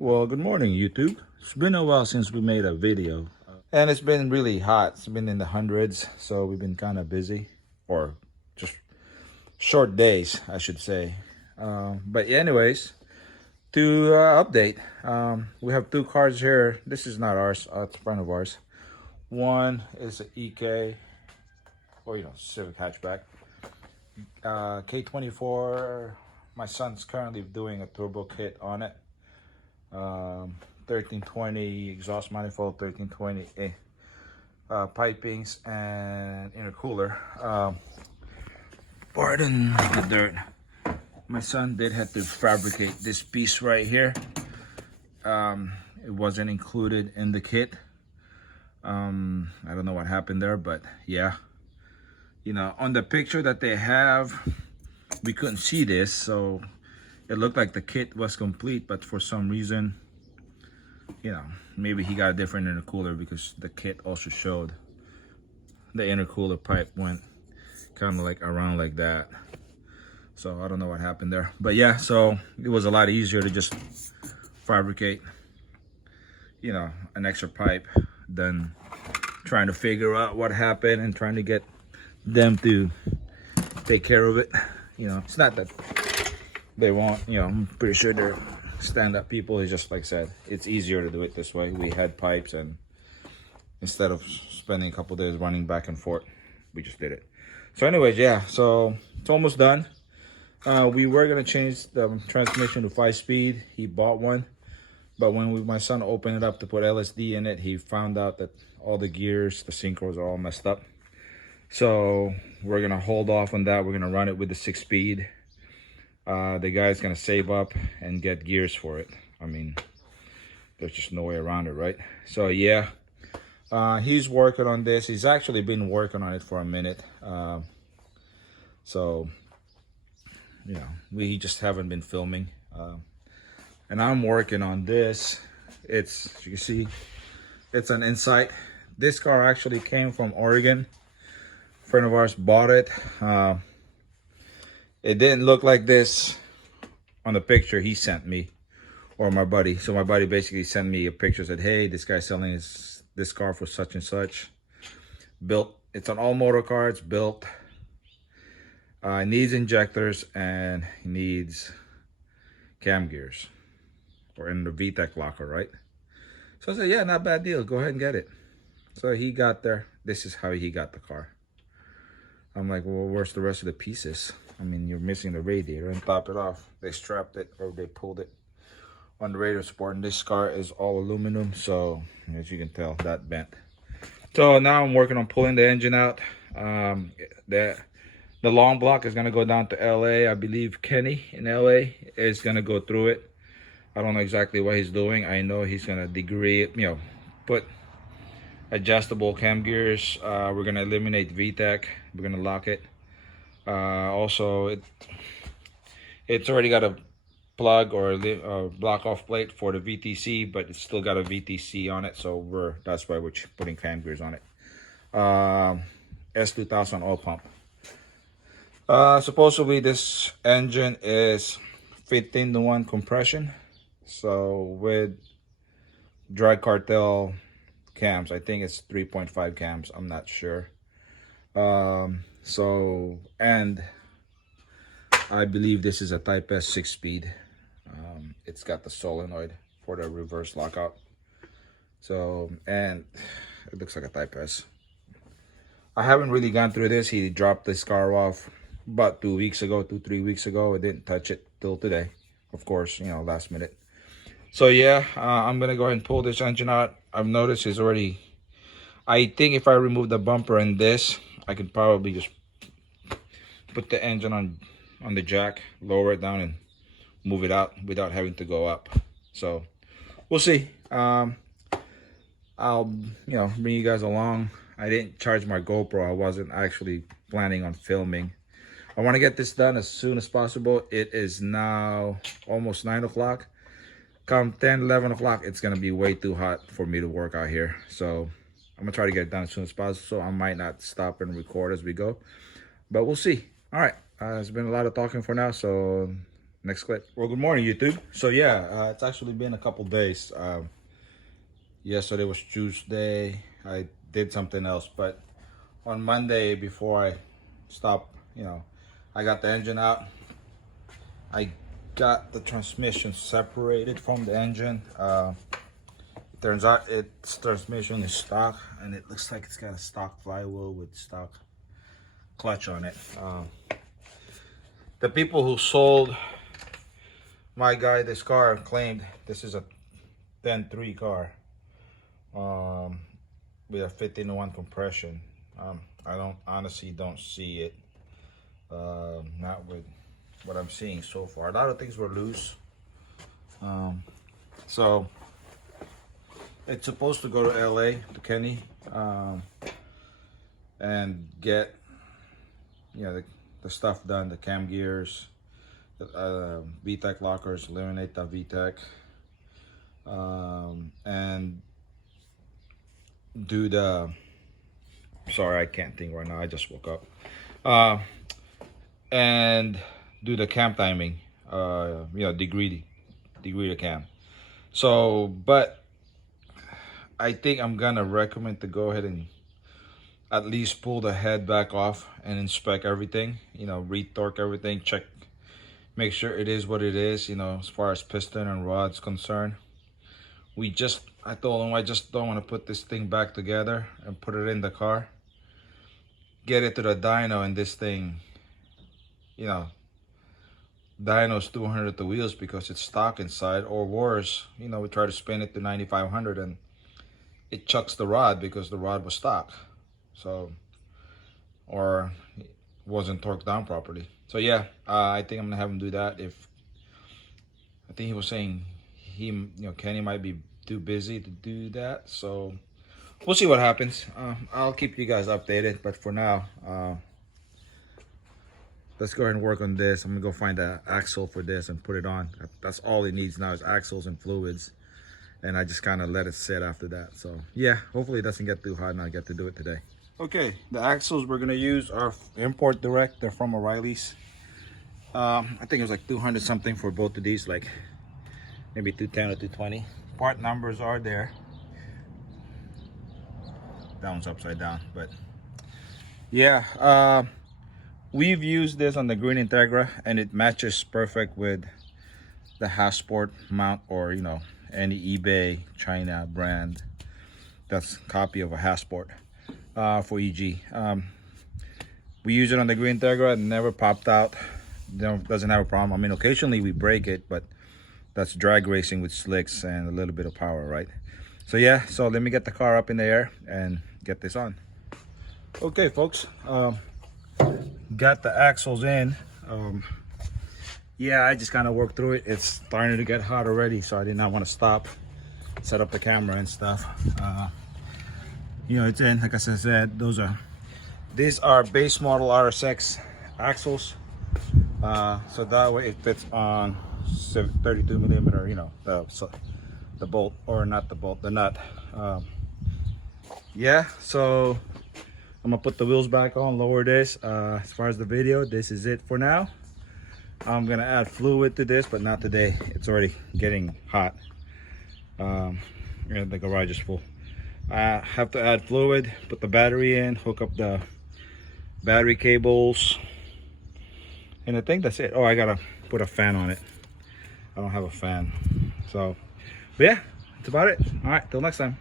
Well, good morning, YouTube. It's been a while since we made a video, and it's been really hot. It's been in the hundreds, so we've been kind of busy, or just short days, I should say. But yeah, anyways, to update, we have two cars here. This is not ours, it's a friend of ours. One is an EK, or Civic hatchback. K24, my son's currently doing a turbo kit on it. 1320 exhaust manifold, 1320 pipings, and intercooler. Pardon the dirt. My son did have to fabricate this piece right here. It wasn't included in the kit. I don't know what happened there, but yeah. On the picture that they have, we couldn't see this, so it looked like the kit was complete, but for some reason, maybe he got a different intercooler, because the kit also showed the intercooler pipe went kind of like around like that. So I don't know what happened there, but yeah, so it was a lot easier to just fabricate, an extra pipe than trying to figure out what happened and trying to get them to take care of it. It's not that they won't, I'm pretty sure they're stand-up people. It's just like I said, it's easier to do it this way. We had pipes, and instead of spending a couple days running back and forth, we just did it. So anyways, yeah, so it's almost done. We were gonna change the transmission to 5-speed. He bought one, but when my son opened it up to put LSD in it, he found out that all the gears, the synchros are all messed up. So we're gonna hold off on that. We're gonna run it with the 6-speed. The guy's gonna save up and get gears for it. I mean, there's just no way around it, right? So yeah, he's working on this. He's actually been working on it for a minute. So we just haven't been filming. And I'm working on this. As you can see, it's an Insight. This car actually came from Oregon. A friend of ours bought it. It didn't look like this on the picture he sent me, or my buddy. So my buddy basically sent me a picture, said, hey, this guy's selling this car for such and such. Built, it's an all-motor car, it's built. It needs injectors, and it needs cam gears, or in the VTEC locker, right? So I said, yeah, not bad deal, go ahead and get it. So he got there. This is how he got the car. I'm like, well, where's the rest of the pieces? I mean, you're missing the radiator, and top it off, they strapped it, or they pulled it on the radiator support, and this car is all aluminum, so as you can tell, that bent. So now I'm working on pulling the engine out. The long block is gonna go down to LA. I believe Kenny in LA is gonna go through it. I don't know exactly what he's doing. I know he's gonna degree it, put adjustable cam gears. We're gonna eliminate VTEC. We're gonna lock it. Also, it's already got a plug or a block off plate for the VTC, but it's still got a VTC on it, so that's why we're putting cam gears on it. S2000 oil pump. Supposedly this engine is 15-to-1 compression, so with drag cartel cams, I think it's 3.5 cams, I'm not sure. And I believe this is a Type S 6-speed. It's got the solenoid for the reverse lockout. So, and it looks like a Type S. I haven't really gone through this. He dropped this car off about 3 weeks ago. I didn't touch it till today, of course, last minute. So yeah, I'm gonna go ahead and pull this engine out. I've noticed it's already, I think if I remove the bumper and this, I could probably just put the engine on the jack, lower it down, and move it out without having to go up. So we'll see. I'll bring you guys along. I didn't charge my GoPro. I wasn't actually planning on filming. I want to get this done as soon as possible. It is now almost 9 o'clock. Come 10, 11 o'clock, it's gonna be way too hot for me to work out here. So I'm gonna try to get it done as soon as possible. So I might not stop and record as we go, but we'll see. All right, it's been a lot of talking for now, so next clip. Well, good morning, YouTube. So yeah, it's actually been a couple days. Yesterday was Tuesday. I did something else, but on Monday, before I stopped, I got the engine out. I got the transmission separated from the engine. It turns out its transmission is stock, and it looks like it's got a stock flywheel with stock clutch on it. The people who sold my guy this car claimed this is a 10.3 car with a 15-to-1 compression. I honestly don't see it, not with what I'm seeing so far. A lot of things were loose, so it's supposed to go to LA to Kenny and get the stuff done, the cam gears, the VTEC lockers, eliminate the VTEC, and do the, sorry, I can't think right now, I just woke up, and do the cam timing, degree the cam. So, but I think I'm gonna recommend to go ahead and at least pull the head back off and inspect everything, re-torque everything, check, make sure it is what it is, as far as piston and rod's concerned. I told him I just don't want to put this thing back together and put it in the car, get it to the dyno, and this thing, dyno's 200 at the wheels because it's stock inside, or worse, we try to spin it to 9,500 and it chucks the rod because the rod was stock. So, or wasn't torqued down properly. So yeah, I think I'm gonna have him do that. I think he was saying Kenny might be too busy to do that. So we'll see what happens. I'll keep you guys updated. But for now, let's go ahead and work on this. I'm gonna go find the axle for this and put it on. That's all it needs now is axles and fluids. And I just kind of let it sit after that. So yeah, hopefully it doesn't get too hot and I get to do it today. Okay, the axles we're gonna use are import direct. They're from O'Reilly's. I think it was like 200 something for both of these, like maybe 210 or 220. Part numbers are there. That one's upside down, but yeah, we've used this on the Green Integra and it matches perfect with the Hasport mount, or any eBay China brand that's a copy of a Hasport for EG. We use it on the Green Integra and never popped out. Doesn't have a problem. I mean, occasionally we break it, but that's drag racing with slicks and a little bit of power, right? So yeah, so let me get the car up in the air and get this on. Okay, folks, got the axles in. Yeah, I just kind of worked through it. It's starting to get hot already, so I did not want to stop, set up the camera and stuff. It's in, like I said, these are base model RSX axles. So that way it fits on 32 millimeter, the bolt, or not the bolt, the nut. Yeah, so I'm gonna put the wheels back on, lower this. As far as the video, this is it for now. I'm gonna add fluid to this, but not today. It's already getting hot. The garage is full. I have to add fluid, put the battery in, hook up the battery cables, and I think that's it. Oh, I gotta put a fan on it. I don't have a fan. So, but yeah, that's about it. All right, till next time.